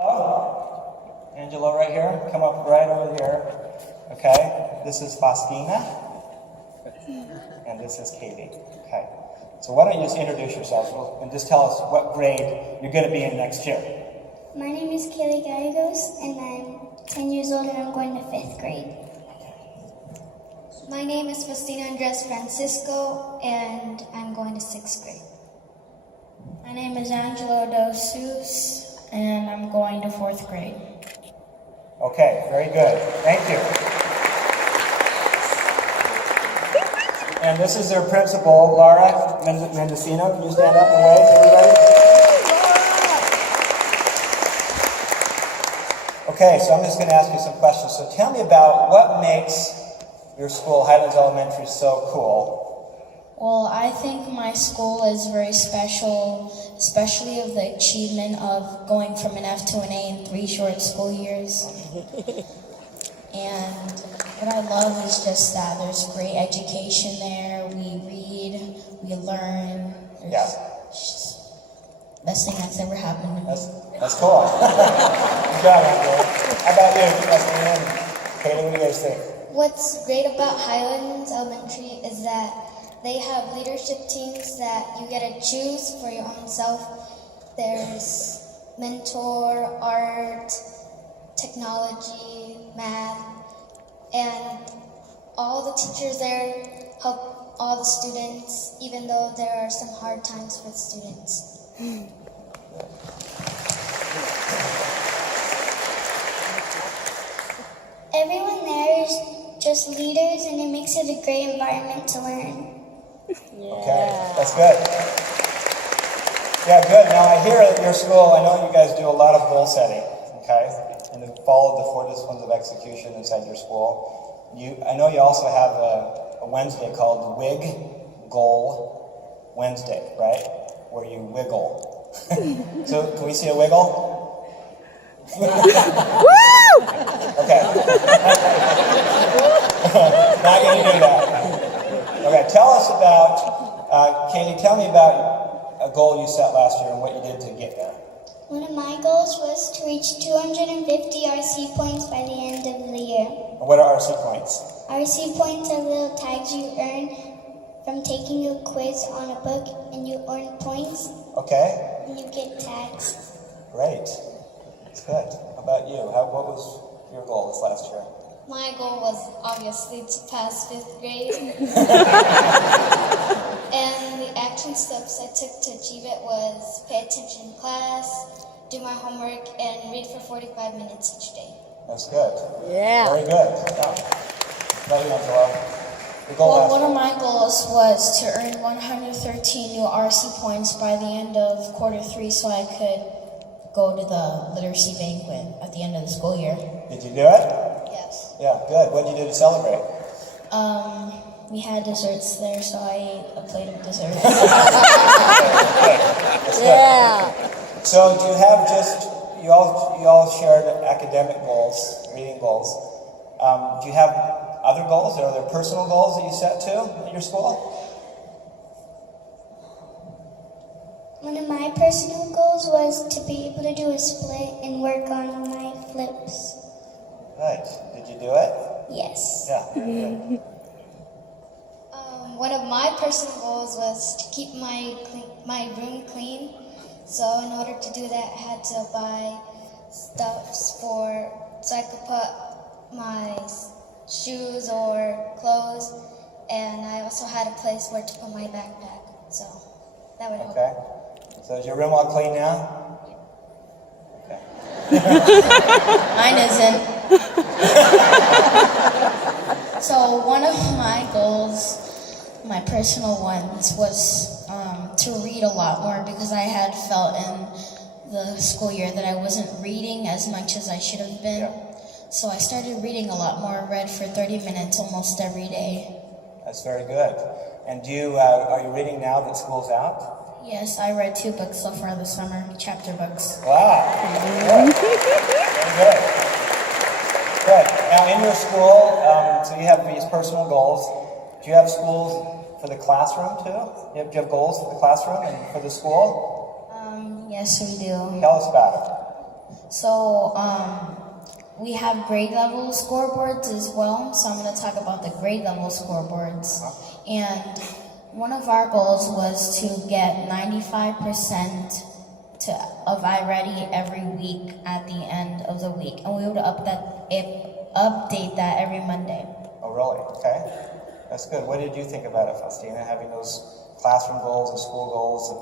Angelo right here. Come up right over here. Okay. This is Faustina. And this is Katie. Okay. So why don't you just introduce yourselves and just tell us what grade you're going to be in next year. My name is Kaylee Gallegos, and I'm 10 years old, and I'm going to 5th grade. My name is Faustina Andres Francisco, and I'm going to 6th grade. My name is Angelo Dos Seuss, and I'm going to 4th grade. Okay, very good. Thank you. And this is their principal, Laura Mendocino. Can you stand up and wave, everybody? Okay, so I'm just going to ask you some questions. So tell me about what makes your school, Highlands Elementary, so cool. Well, I think my school is very special, especially of the achievement of going from an F to an A in 3 short school years. And what I love is just that there's great education there. We read, we learn. It's just the best thing that's ever happened to me. That's cool. Good job, Andrew. How about you, Justin and Katie? What do you guys think? What's great about Highlands Elementary is that they have leadership teams that you get to choose for your own self. There's mentor, art, technology, math, and all the teachers there help all the students, even though there are some hard times for the students. Everyone there is just leaders, and it makes it a great environment to learn. Okay, that's good. Yeah, good. Now I hear at your school, I know you guys do a lot of goal setting, okay? And you follow the 4 disciplines of execution inside your school. I know you also have a Wednesday called Wig Goal Wednesday, right? Where you wiggle. So can we see a wiggle? Okay. Not going to do that. Okay, tell us about, Katie, tell me about a goal you set last year and what you did to get there. One of my goals was to reach 250 RC points by the end of the year. And what are RC points? RC points are little tags you earn from taking a quiz on a book, and you earn points. Okay. And you get tags. Great. That's good. How about you? What was your goal this last year? My goal was obviously to pass 5th grade. And the action steps I took to achieve it was pay attention in class, do my homework, and read for 45 minutes each day. That's good. Yeah. Very good. How about you, Angelo? Your goal last One year? of my goals was to earn 113 new RC points by the end of quarter 3 so I could go to the literacy banquet at the end of the school year. Did you do it? Yes. Yeah, good. What did you do to celebrate? We had desserts there, so I ate a plate of dessert. Yeah. So do you have you all shared academic goals, reading goals. Do you have other goals? Are there personal goals that you set too at your school? One of my personal goals was to be able to do a split and work on my flips. Right. Did you do it? Yes. Yeah. Good. One of my personal goals was to keep my room clean. So in order to do that, I had to buy stuffs so I could put my shoes or clothes, and I also had a place where to put my backpack. So that would help. Okay. So is your room all clean now? Okay. Mine isn't. So one of my goals, my personal ones, was to read a lot more because I had felt in the school year that I wasn't reading as much as I should have been. Yeah. So I started reading a lot more. I read for 30 minutes almost every day. That's very good. And are you reading now that school's out? Yes, I read 2 books so far this summer, chapter books. Wow. Good. Very good. Good. Now in your school, so you have these personal goals. Do you have schools for the classroom too? Do you have goals for the classroom and for the school? Yes, we do. Tell us about So we have grade level scoreboards as well. So I'm going to talk about the grade level scoreboards. And one of our goals was to get 95% of iReady every week at the end of the week. And we would update that every Monday. Oh, really? Okay. That's good. What did you think about it, Faustina, having those classroom goals and school goals?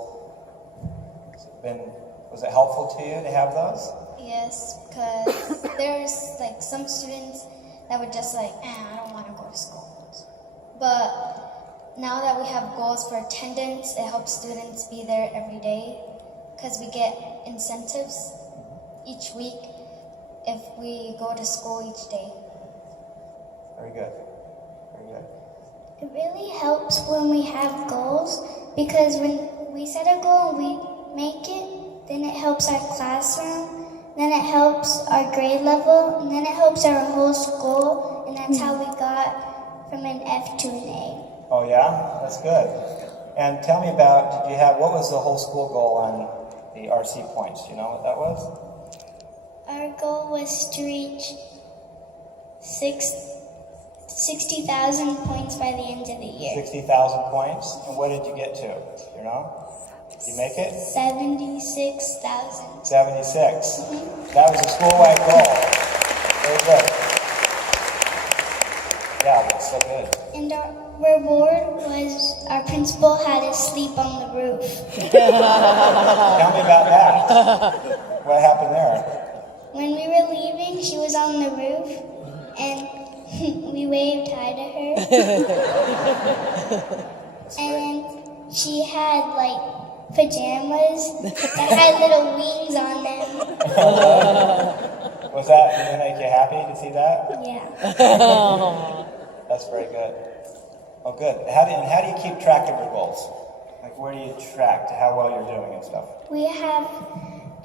Was it helpful to you to have those? Yes, because there's like some students that were just like, I don't want to go to school. But now that we have goals for attendance, it helps students be there every day because we get incentives each week if we go to school each day. Very good. Very good. It really helps when we have goals because when we set a goal and we make it, then it helps our classroom, then it helps our grade level, and then it helps our whole school, and that's how we got from an F to an A. Oh, yeah? That's good. And tell me about, what was the whole school goal on the RC points? Do you know what that was? Our goal was to reach 60,000 points by the end of the year. 60,000 points? And what did you get to? You know? Did you make it? 76,000. 76. That was a school-wide goal. Very good. Yeah, that's so good. And our reward was our principal had us sleep on the roof. Tell me about that. What happened there? When we were leaving, she was on the roof, and we waved hi to her. And she had like pajamas that had little wings on them. Did it make you happy to see that? Yeah. That's very good. Oh, good. How do you keep track of your goals? Like, where do you track to how well you're doing and stuff? We have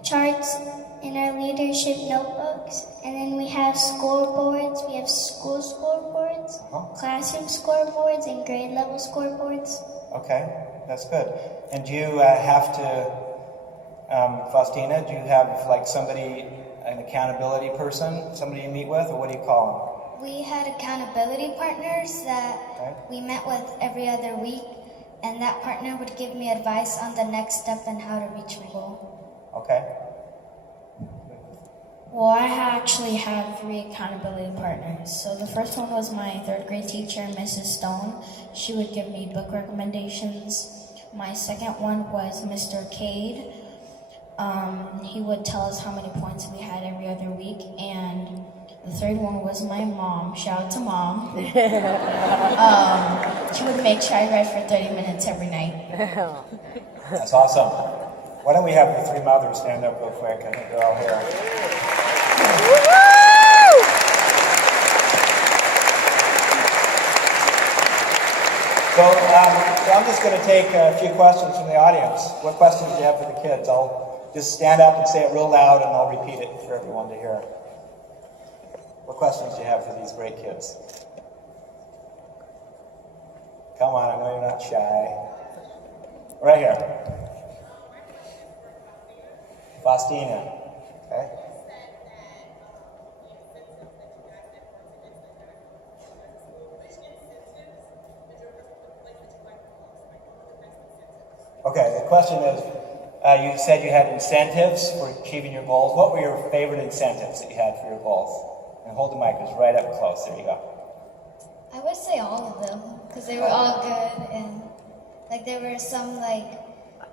charts in our leadership notebooks, and then we have scoreboards. We have school scoreboards, classroom scoreboards, and grade level scoreboards. Okay, that's good. And do you have to, Faustina, do you have like somebody, an accountability person, somebody you meet with, or what do you call them? We had accountability partners that we met with every other week, and that partner would give me advice on the next step and how to reach my goal. Okay. Well, I actually had 3 accountability partners. So the first one was my 3rd grade teacher, Mrs. Stone. She would give me book recommendations. My second one was Mr. Cade. He would tell us how many points we had every other week. And the third one was my mom. Shout out to Mom. She would make sure I read for 30 minutes every night. That's awesome. Why don't we have the 3 mothers stand up real quick? I think they're all here. So I'm just going to take a few questions from the audience. What questions do you have for the kids? I'll just stand up and say it real loud, and I'll repeat it for everyone to hear. What questions do you have for these great kids? Come on, I know you're not shy. Right here. Faustina. Okay. Okay, the question is, you said you had incentives for achieving your goals. What were your favorite incentives that you had for your goals? And hold the mic, it's right up close. There you go. I would say all of them, because they were all good, and like there were some like,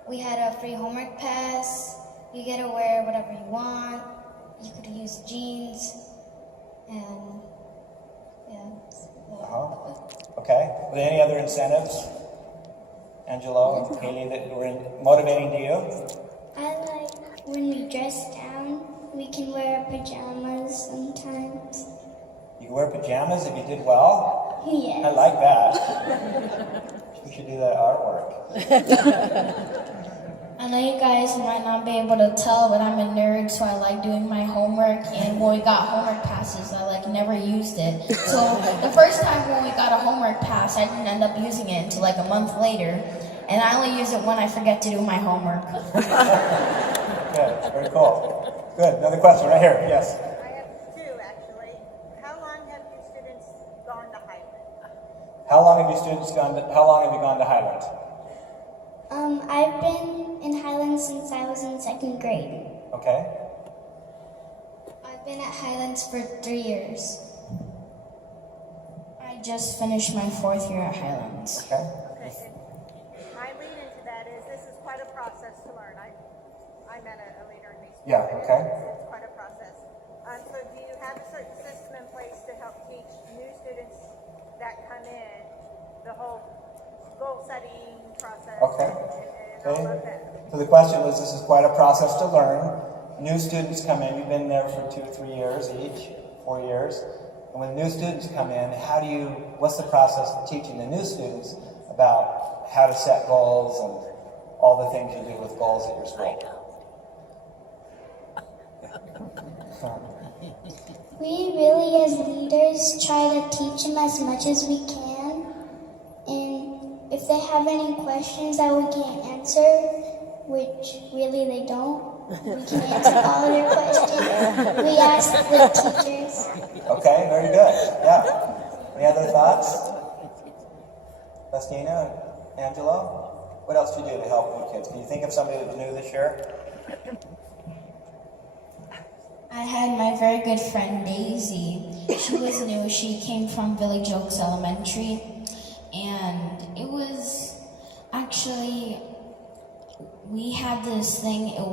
we had a free homework pass, you get to wear whatever you want, you could use jeans, and Okay, were there any other incentives, Angelo and Haley, that were motivating to you? I like when we dress down, we can wear our pajamas sometimes. You can wear pajamas if you did well? Yes. I like that. We should do that artwork. I know you guys might not be able to tell, but I'm a nerd, so I like doing my homework. And when we got homework passes, I like never used it. So the first time when we got a homework pass, I didn't end up using it until like a month later. And I only use it when I forget to do my homework. Good, very cool. Good. Another question right here. Yes. I have two, actually. How long have you students gone to Highland? How long have you gone to Highland? I've been in Highlands since I was in 2nd grade. Okay. I've been at Highlands for 3 years. I just finished my 4th year at Highlands. Okay. Okay, and my lead into that is this is quite a process to learn. I met a leader in these. Yeah, okay. It's quite a process. So do you have a certain system in place to help teach new students that come in the whole goal setting process? Okay. And all of that? So the question is, this is quite a process to learn. New students come in. You've been there for 2 or 3 years each, 4 years. And when new students come in, what's the process for teaching the new students about how to set goals and all the things you do with goals at your school? We really, as leaders, try to teach them as much as we can. And if they have any questions that we can't answer, which really they don't, we can answer all their questions. We ask the teachers. Okay, very good. Yeah. Any other thoughts? Festina, Angelo? What else do you do to help new kids? Can you think of somebody that's new this year? I had my very good friend Daisy. She was new. She came from Village Oaks Elementary. And it was actually, we had this thing, it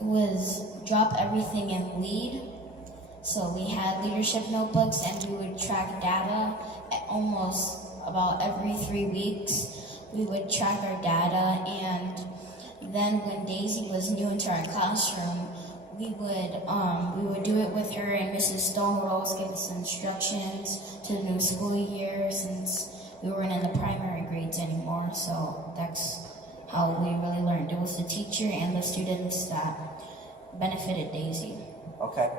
was drop everything and lead. So we had leadership notebooks and we would track data almost about every 3 weeks. We would track our data, and then when Daisy was new into our classroom, we would do it with her, and Mrs. Stone would always give us instructions to the new school year since we weren't in the primary grades anymore. So that's how we really learned. It was the teacher and the students that benefited Daisy. Okay,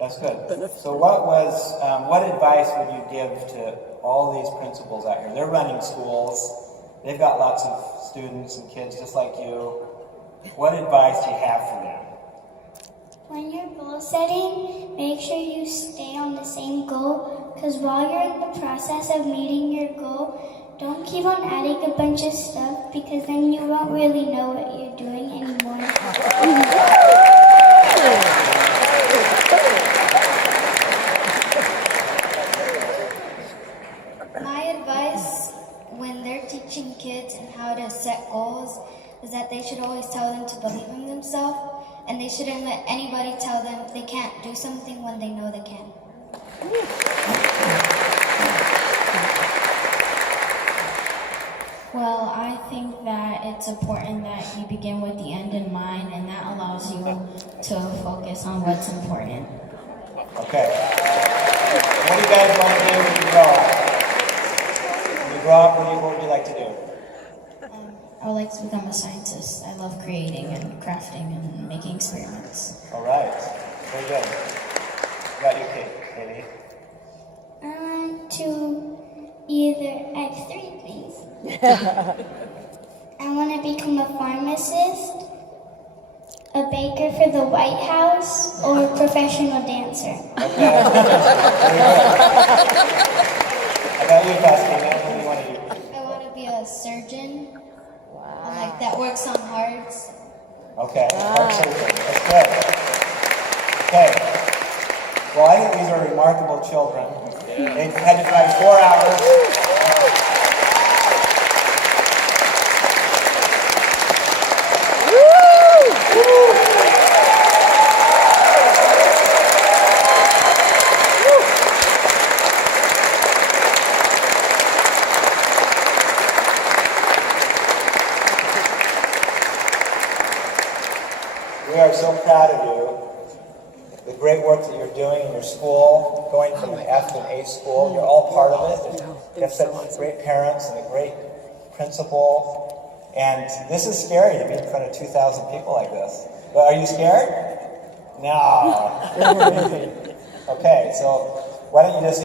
that's good. So what advice would you give to all these principals out here? They're running schools. They've got lots of students and kids just like you. What advice do you have for them? When you're goal setting, make sure you stay on the same goal, because while you're in the process of meeting your goal, don't keep on adding a bunch of stuff, because then you won't really know what you're doing anymore. My advice when they're teaching kids and how to set goals is that they should always tell them to believe in themselves, and they shouldn't let anybody tell them they can't do something when they know they can. Well, I think that it's important that you begin with the end in mind, and that allows you to focus on what's important. Okay. What do you guys want to do when you grow up? When you grow up, what would you like to do? I would like to become a scientist. I love creating and crafting and making experiments. All right. Very good. What about you, Katie? I want to I have 3 things. I want to become a pharmacist, a baker for the White House, or a professional dancer. Okay. Very good. How about you, Festina? What do you want to do? I want to be a surgeon, like that works on hearts. Okay, heart surgery. That's good. Okay. Well, I think these are remarkable children. They had to drive 4 hours. We are so proud of you. The great work that you're doing in your school, going from an F to an A school, you're all part of it. You have such great parents and a great principal. And this is scary to be in front of 2,000 people like this. But are you scared? No. Okay, so why don't you just